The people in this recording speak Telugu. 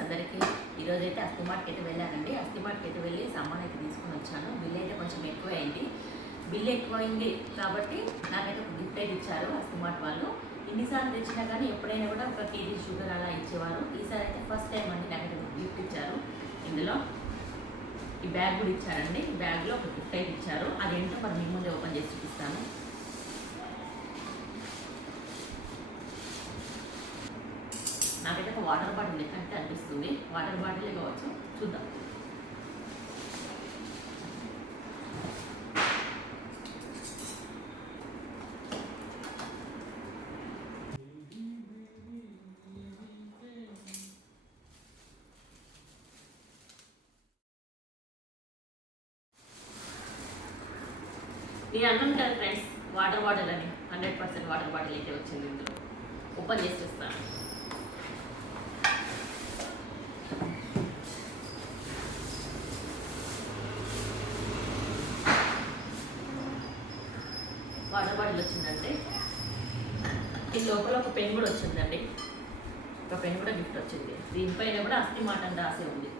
అందరికీ. ఈరోజు అయితే అస్థి మార్ట్కి అయితే వెళ్ళానండి. అస్థి మార్ట్కి అయితే వెళ్ళి సామాన్ అయితే తీసుకొని వచ్చాను. బిల్ అయితే కొంచెం ఎక్కువ అయింది. బిల్ ఎక్కువైంది కాబట్టి నాకైతే ఒక గిఫ్ట్ అయితే ఇచ్చారు అస్థి మార్ట్ వాళ్ళు. ఇన్నిసార్లు తెచ్చినా కానీ ఎప్పుడైనా కూడా ఒక కేజీ షుగర్ అలా ఇచ్చేవారు. ఈసారి అయితే ఫస్ట్ టైం అండి నాకైతే ఒక గిఫ్ట్ ఇచ్చారు. ఇందులో ఈ బ్యాగ్ కూడా ఇచ్చారండి. ఈ బ్యాగ్లో ఒక గిఫ్ట్ అయితే ఇచ్చారు. అది ఏంటో మరి మీ ముందే ఓపెన్ చేసి చూపిస్తాను. నాకైతే ఒక వాటర్ బాటిల్ లెక్క అనిపిస్తుంది. వాటర్ బాటిల్ కావచ్చు, చూద్దాం. నేను అన్నాను కదా ఫ్రెండ్స్, వాటర్ బాటిల్ అని 100% వాటర్ బాటిల్ అయితే వచ్చింది. ఇందులో ఓపెన్ చేసి చూస్తాను. వాటర్ బాటిల్ వచ్చిందండి. ఈ లోపల ఒక పెన్ కూడా వచ్చిందండి. ఒక పెన్ కూడా గిఫ్ట్ వచ్చింది. దీనిపైన కూడా అస్థి మార్ట్ అని రాసి ఉంది.